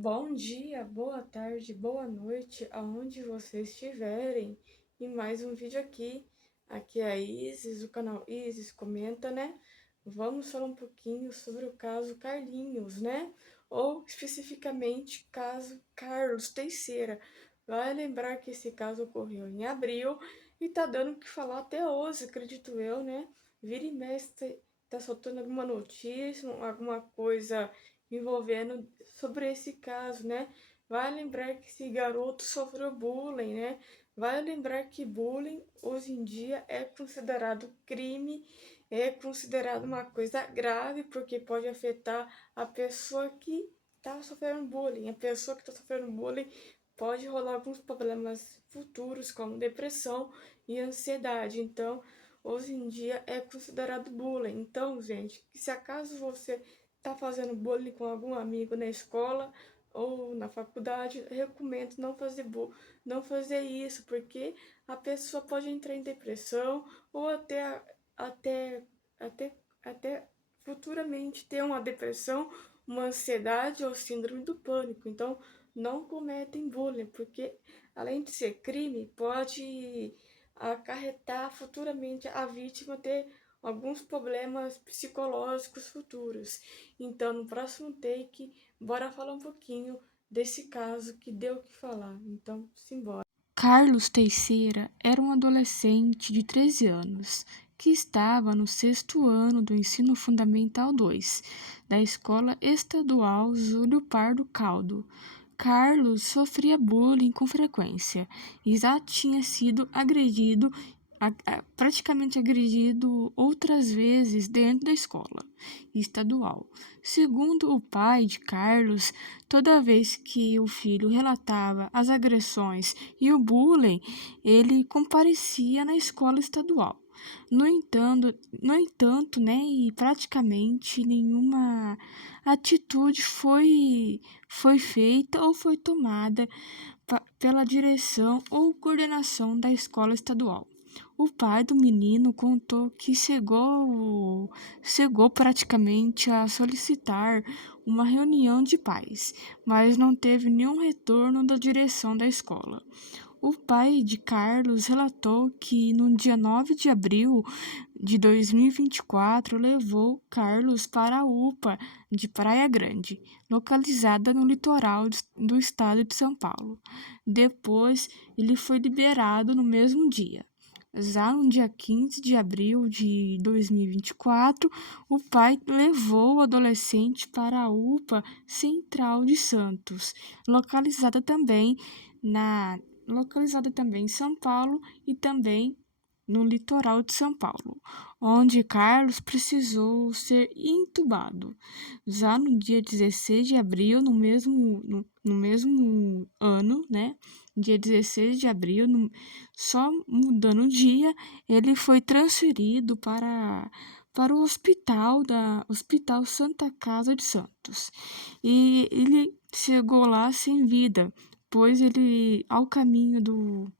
Bom dia, boa tarde, boa noite, aonde vocês estiverem. E mais um vídeo aqui. Aqui é a Isis, o canal Isis Comenta, né? Vamos falar um pouquinho sobre o caso Carlinhos, né? Ou especificamente caso Carlos Teixeira. Vai lembrar que esse caso ocorreu em abril e tá dando o que falar até hoje, acredito eu, né? Vira e mexe, tá soltando alguma notícia, alguma coisa envolvendo sobre esse caso, né? Vai lembrar que esse garoto sofreu bullying, né? Vai lembrar que bullying hoje em dia é considerado crime, é considerado uma coisa grave, porque pode afetar a pessoa que está sofrendo bullying. A pessoa que está sofrendo bullying pode rolar alguns problemas futuros, como depressão e ansiedade. Então, hoje em dia é considerado bullying. Então, gente, se acaso você tá fazendo bullying com algum amigo na escola ou na faculdade, recomendo não fazer isso, porque a pessoa pode entrar em depressão ou até, até, até futuramente ter uma depressão, uma ansiedade ou síndrome do pânico. Então, não cometem bullying, porque além de ser crime, pode acarretar futuramente a vítima ter alguns problemas psicológicos futuros. Então, no próximo take, bora falar um pouquinho desse caso que deu o que falar. Então, simbora. Carlos Teixeira era um adolescente de 13 anos que estava no sexto ano do Ensino Fundamental 2 da Escola Estadual Júlio Pardo Caldo. Carlos sofria bullying com frequência e já tinha sido praticamente agredido outras vezes dentro da escola estadual. Segundo o pai de Carlos, toda vez que o filho relatava as agressões e o bullying, ele comparecia na escola estadual. No entanto, né, e praticamente nenhuma atitude foi feita ou foi tomada pela direção ou coordenação da escola estadual. O pai do menino contou que chegou praticamente a solicitar uma reunião de pais, mas não teve nenhum retorno da direção da escola. O pai de Carlos relatou que no dia 9 de abril de 2024 levou Carlos para a UPA de Praia Grande, localizada no litoral do estado de São Paulo. Depois, ele foi liberado no mesmo dia. Já no dia 15 de abril de 2024, o pai levou o adolescente para a UPA Central de Santos, na localizada também em São Paulo e também no litoral de São Paulo, onde Carlos precisou ser intubado. Já no dia 16 de abril, no mesmo ano, né? Dia 16 de abril, só mudando o dia, ele foi transferido para o Hospital Santa Casa de Santos. E ele chegou lá sem vida, pois ele, ao caminho do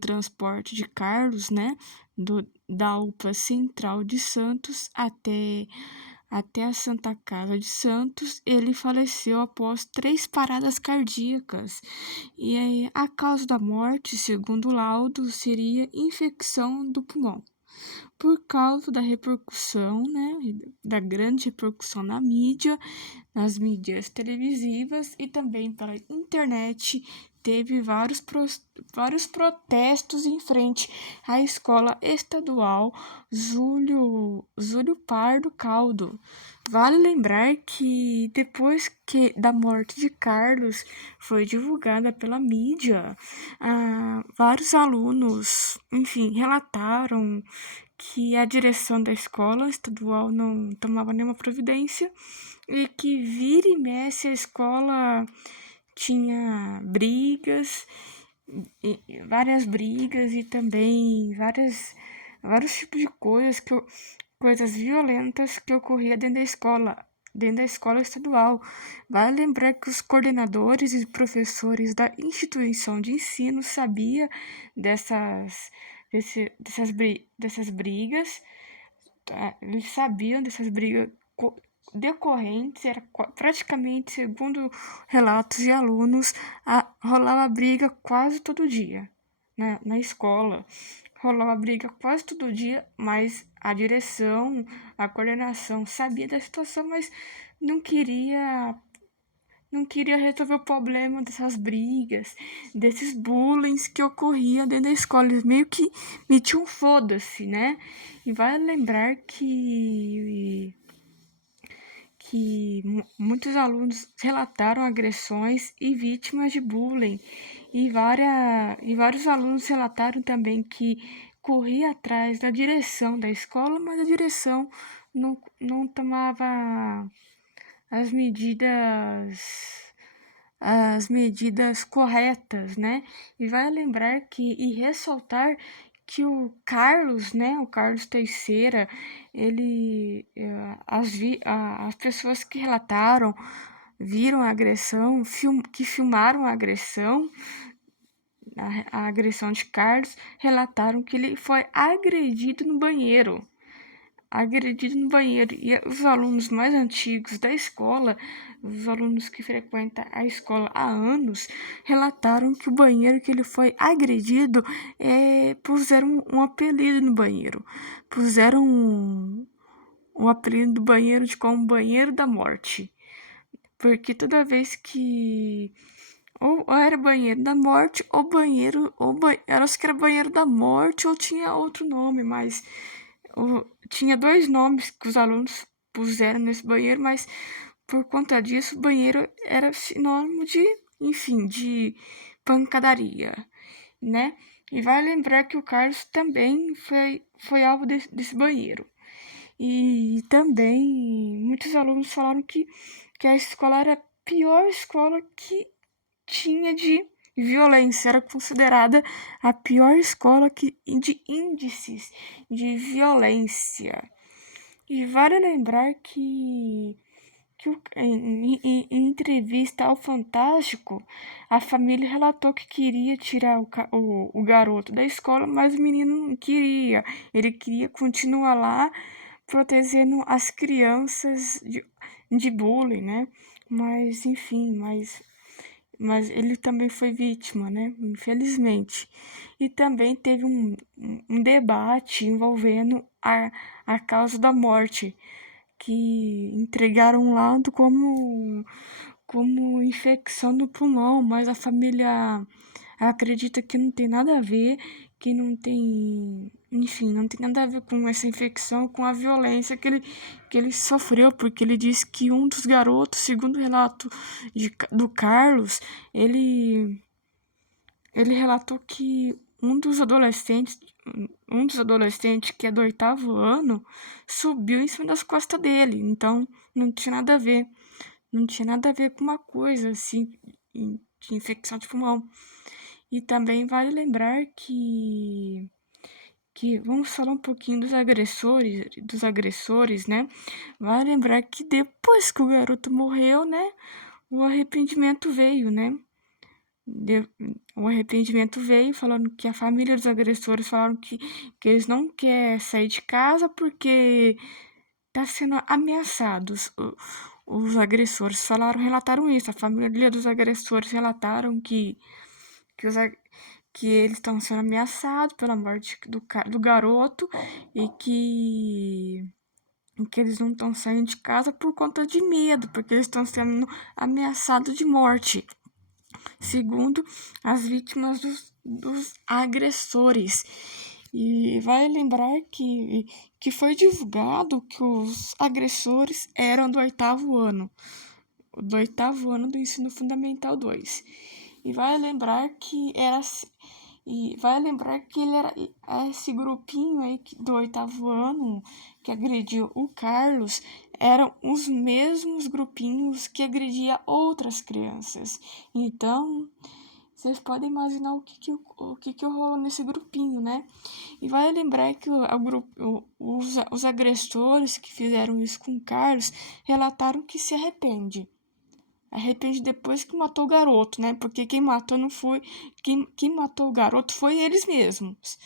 transporte de Carlos, né, da UPA Central de Santos até a Santa Casa de Santos, ele faleceu após 3 paradas cardíacas. E aí, a causa da morte, segundo o laudo, seria infecção do pulmão. Por causa da repercussão, né, da grande repercussão na mídia, nas mídias televisivas e também pela internet, teve vários protestos em frente à escola estadual Júlio Pardo Caldo. Vale lembrar que depois da morte de Carlos foi divulgada pela mídia, vários alunos, enfim, relataram que a direção da escola estadual não tomava nenhuma providência e que vira e mexe a escola tinha várias brigas e também vários tipos de coisas violentas que ocorria dentro da escola estadual. Vale lembrar que os coordenadores e professores da instituição de ensino sabiam dessas brigas, tá? Eles sabiam dessas brigas decorrentes, era praticamente, segundo relatos de alunos, rolava briga quase todo dia na escola. Rolava briga quase todo dia, mas a direção, a coordenação sabia da situação, mas não queria não queria resolver o problema dessas brigas, desses bullying que ocorriam dentro da escola. Eles meio que metiam um foda-se, né? E vale lembrar que muitos alunos relataram agressões e vítimas de bullying. E vários alunos relataram também que corria atrás da direção da escola, mas a direção não tomava as medidas corretas, né? E vai lembrar e ressaltar que o Carlos, né, o Carlos Teixeira, as pessoas que relataram, viram a agressão, que filmaram a agressão, a agressão de Carlos, relataram que ele foi agredido no banheiro. E os alunos mais antigos da escola, os alunos que frequentam a escola há anos, relataram que o banheiro que ele foi agredido, puseram um apelido no banheiro. Puseram um apelido do banheiro de como banheiro da morte. Porque toda vez que ou era banheiro da morte, ou banheiro, acho que era banheiro da morte, ou tinha outro nome, mas tinha dois nomes que os alunos puseram nesse banheiro, mas por conta disso o banheiro era sinônimo de, enfim, de pancadaria, né? E vai lembrar que o Carlos também foi alvo desse banheiro. E também muitos alunos falaram que a escola era a pior escola que tinha de violência, era considerada a pior escola de índices de violência. E vale lembrar em entrevista ao Fantástico, a família relatou que queria tirar o garoto da escola, mas o menino não queria. Ele queria continuar lá protegendo as crianças de bullying, né? Mas, enfim, mas ele também foi vítima, né? Infelizmente. E também teve um debate envolvendo a causa da morte, que entregaram um lado como infecção no pulmão, mas a família acredita que não tem nada a ver, que não tem, enfim, não tem nada a ver com essa infecção, com a violência que ele sofreu, porque ele disse que um dos garotos, segundo o relato do Carlos, ele relatou que um dos adolescentes que é do 8º ano, subiu em cima das costas dele. Então, não tinha nada a ver. Não tinha nada a ver com uma coisa, assim, de infecção de pulmão. E também vale lembrar que vamos falar um pouquinho dos agressores, né? Vale lembrar que depois que o garoto morreu, né, o arrependimento veio, né? O arrependimento veio, falando que a família dos agressores falaram que eles não querem sair de casa porque tá sendo ameaçados. Os agressores relataram isso. A família dos agressores relataram que, os, que eles estão sendo ameaçados pela morte do garoto e que eles não estão saindo de casa por conta de medo, porque eles estão sendo ameaçados de morte, segundo as vítimas dos agressores. E vai lembrar que foi divulgado que os agressores eram do 8º ano do ensino fundamental 2. E vai lembrar que ele era esse grupinho aí do 8º ano que agrediu o Carlos, eram os mesmos grupinhos que agredia outras crianças. Então, vocês podem imaginar o que rolou nesse grupinho, né? E vale lembrar que os agressores que fizeram isso com o Carlos relataram que se arrepende. Arrepende depois que matou o garoto, né? Porque quem matou não foi. Quem matou o garoto foi eles mesmos.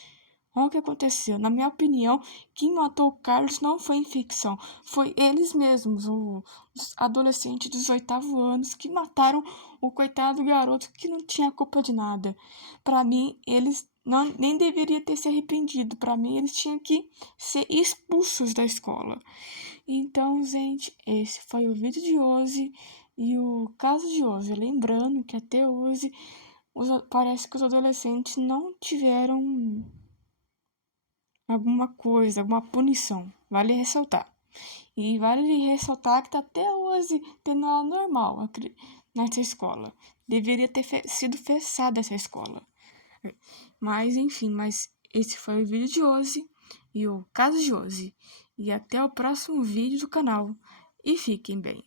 Olha o que aconteceu. Na minha opinião, quem matou o Carlos não foi infecção. Foi eles mesmos, os adolescentes dos 8º anos, que mataram o coitado garoto que não tinha culpa de nada. Para mim, eles nem deveriam ter se arrependido. Para mim, eles tinham que ser expulsos da escola. Então, gente, esse foi o vídeo de hoje e o caso de hoje. Lembrando que até hoje parece que os adolescentes não tiveram alguma coisa, alguma punição. Vale ressaltar. E vale ressaltar que tá até hoje tendo aula normal nessa escola. Deveria ter sido fechada essa escola. Mas, enfim, esse foi o vídeo de hoje e o caso de hoje. E até o próximo vídeo do canal. E fiquem bem.